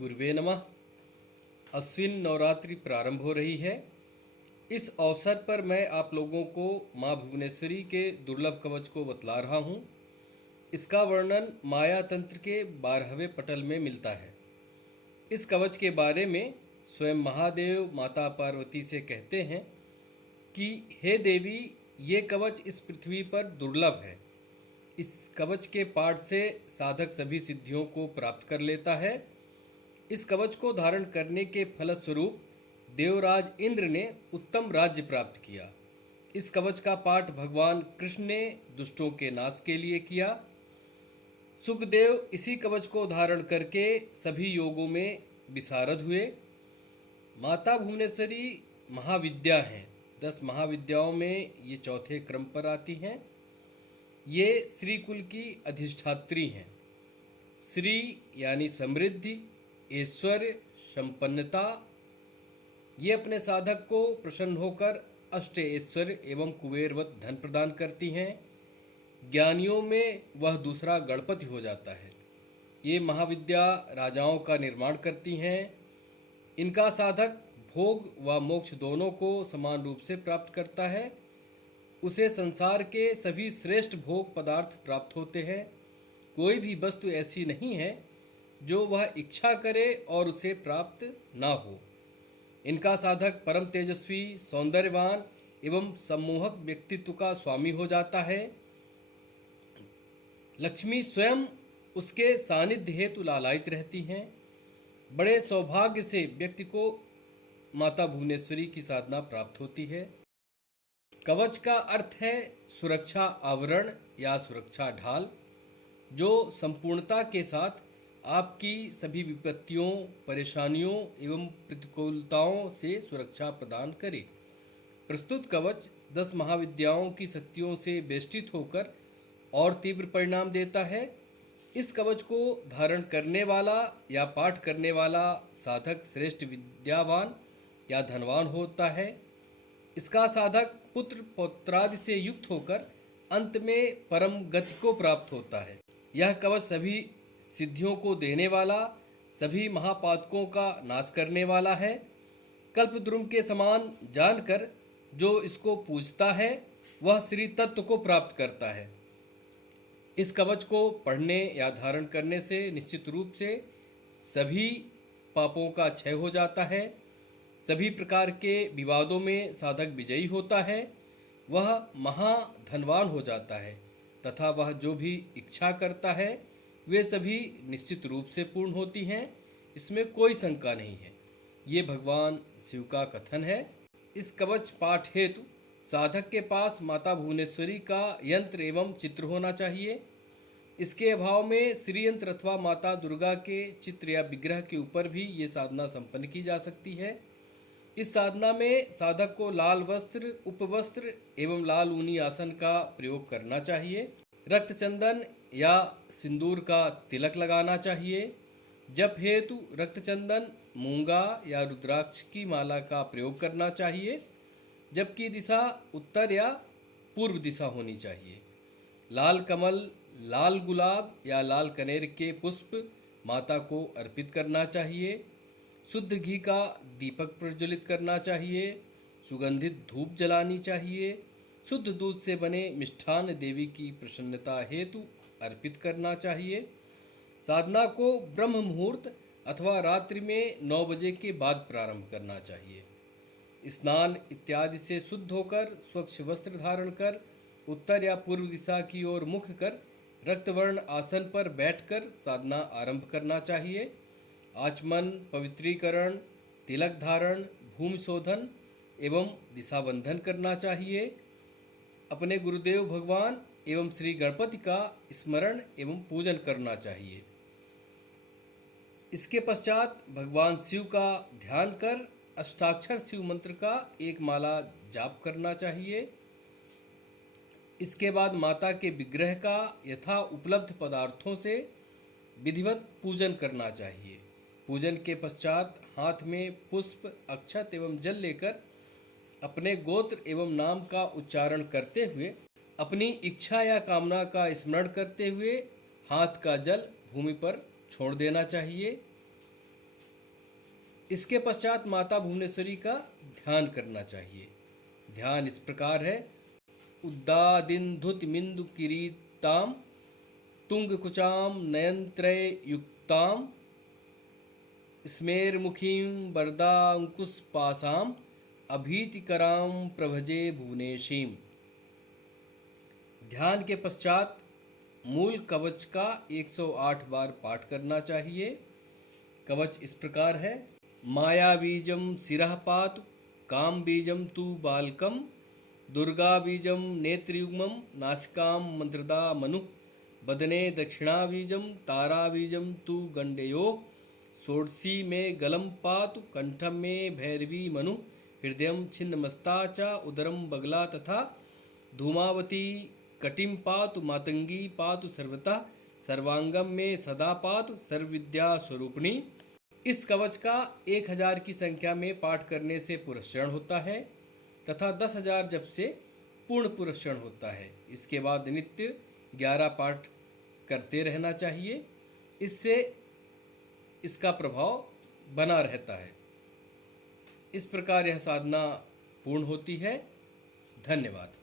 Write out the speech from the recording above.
गुरुवे नमः। अश्विन नवरात्रि प्रारंभ हो रही है। इस अवसर पर मैं आप लोगों को माँ भुवनेश्वरी के दुर्लभ कवच को बतला रहा हूँ। इसका वर्णन माया तंत्र के 12वें पटल में मिलता है। इस कवच के बारे में स्वयं महादेव माता पार्वती से कहते हैं कि हे देवी, ये कवच इस पृथ्वी पर दुर्लभ है। इस कवच के पाठ से साधक सभी सिद्धियों को प्राप्त कर लेता है। इस कवच को धारण करने के फलस्वरूप देवराज इंद्र ने उत्तम राज्य प्राप्त किया। इस कवच का पाठ भगवान कृष्ण ने दुष्टों के नाश के लिए किया। सुखदेव इसी कवच को धारण करके सभी योगों में विशारद हुए। माता भुवनेश्वरी महाविद्या हैं। 10 महाविद्याओं में ये चौथे क्रम पर आती हैं। ये श्री कुल की अधिष्ठात्री हैं। श्री यानी समृद्धि, ऐश्वर्य, संपन्नता। ये अपने साधक को प्रसन्न होकर अष्ट ऐश्वर्य एवं कुबेरवत धन प्रदान करती हैं। ज्ञानियों में वह दूसरा गणपति हो जाता है। ये महाविद्या राजाओं का निर्माण करती हैं। इनका साधक भोग व मोक्ष दोनों को समान रूप से प्राप्त करता है। उसे संसार के सभी श्रेष्ठ भोग पदार्थ प्राप्त होते हैं। कोई भी वस्तु ऐसी नहीं है जो वह इच्छा करे और उसे प्राप्त ना हो। इनका साधक परम तेजस्वी, सौंदर्यवान एवं सम्मोहक व्यक्तित्व का स्वामी हो जाता है। लक्ष्मी स्वयं उसके सानिध्य हेतु लालायित रहती हैं। बड़े सौभाग्य से व्यक्ति को माता भुवनेश्वरी की साधना प्राप्त होती है। कवच का अर्थ है सुरक्षा आवरण या सुरक्षा ढाल, जो संपूर्णता के साथ आपकी सभी विपत्तियों, परेशानियों एवं प्रतिकूलताओं से सुरक्षा प्रदान करे। प्रस्तुत कवच 10 महाविद्याओं की शक्तियों से बेष्टित होकर और तीव्र परिणाम देता है। इस कवच को धारण करने वाला या पाठ करने वाला साधक श्रेष्ठ विद्यावान या धनवान होता है। इसका साधक पुत्र पौत्रादि से युक्त होकर अंत में परम गति को प्राप्त होता है। यह कवच सभी सिद्धियों को देने वाला, सभी महापातकों का नाश करने वाला है। कल्पद्रुम के समान जानकर जो इसको पूजता है वह श्री तत्व को प्राप्त करता है। इस कवच को पढ़ने या धारण करने से निश्चित रूप से सभी पापों का क्षय हो जाता है। सभी प्रकार के विवादों में साधक विजयी होता है। वह महाधनवान हो जाता है तथा वह जो भी इच्छा करता है वे सभी निश्चित रूप से पूर्ण होती हैं। इसमें कोई शंका नहीं है। ये भगवान शिव का कथन है। इस कवच पाठ हेतु साधक के पास माता भुवनेश्वरी का यंत्र एवं चित्र होना चाहिए। इसके अभाव में श्री यंत्र अथवा माता दुर्गा के चित्र या विग्रह के ऊपर भी ये साधना संपन्न की जा सकती है। इस साधना में साधक को लाल वस्त्र, उपवस्त्र एवं लाल ऊनी आसन का प्रयोग करना चाहिए। रक्त चंदन या सिंदूर का तिलक लगाना चाहिए। जप हेतु रक्त चंदन, मूंगा या रुद्राक्ष की माला का प्रयोग करना चाहिए। जप की दिशा उत्तर या पूर्व दिशा होनी चाहिए। लाल कमल, लाल गुलाब या लाल कनेर के पुष्प माता को अर्पित करना चाहिए। शुद्ध घी का दीपक प्रज्वलित करना चाहिए। सुगंधित धूप जलानी चाहिए। शुद्ध दूध से बने मिष्ठान देवी की प्रसन्नता हेतु अर्पित करना चाहिए। साधना को ब्रह्म मुहूर्त अथवा रात्रि में 9 बजे के बाद प्रारंभ करना चाहिए। स्नान इत्यादि से शुद्ध होकर स्वच्छ वस्त्र धारण कर उत्तर या पूर्व दिशा की ओर मुख कर रक्तवर्ण आसन पर बैठकर साधना आरंभ करना चाहिए। आचमन, पवित्रीकरण, तिलक धारण, भूमि शोधन एवं दिशाबंधन करना चाहिए। अपने गुरुदेव भगवान एवं श्री गणपति का स्मरण एवं पूजन करना चाहिए। इसके पश्चात भगवान शिव का ध्यान कर अष्टाक्षर शिव मंत्र का एक माला जाप करना चाहिए। इसके बाद माता के विग्रह का यथा उपलब्ध पदार्थों से विधिवत पूजन करना चाहिए। पूजन के पश्चात हाथ में पुष्प, अक्षत एवं जल लेकर अपने गोत्र एवं नाम का उच्चारण करते हुए अपनी इच्छा या कामना का स्मरण करते हुए हाथ का जल भूमि पर छोड़ देना चाहिए। इसके पश्चात माता भुवनेश्वरी का ध्यान करना चाहिए। ध्यान इस प्रकार है। उद्दादिन्धुतिमिन्दु किरीटाम तुंग कुचाम नयनत्रय युक्ताम स्मेरमुखीं वरदांकुशपाशाम अभीतिकराम प्रभजे भुवनेशीम। ध्यान के पश्चात मूल कवच का 108 बार पाठ करना चाहिए। कवच इस प्रकार है। माया बीजम शिरः पातु काम बीजम तु बालकम दुर्गा बीजम नेत्रयुग्मम नासिकाम मंत्रदा मनु बदने दक्षिणा बीजम तारा बीजम तु गंडेयो षोडशी में गलम पातु कंठम में भैरवी मनु हृदयम छिन्नमस्ता च उदरम बगला तथा धूमावती कटिम पातु मातंगी पातु सर्वतः सर्वांगम में सदा पातु सर्वविद्या स्वरूपिणी। इस कवच का 1000 की संख्या में पाठ करने से पुरस्चरण होता है तथा 10,000 जप से पूर्ण पुरस्चरण होता है। इसके बाद नित्य 11 पाठ करते रहना चाहिए। इससे इसका प्रभाव बना रहता है। इस प्रकार यह साधना पूर्ण होती है। धन्यवाद।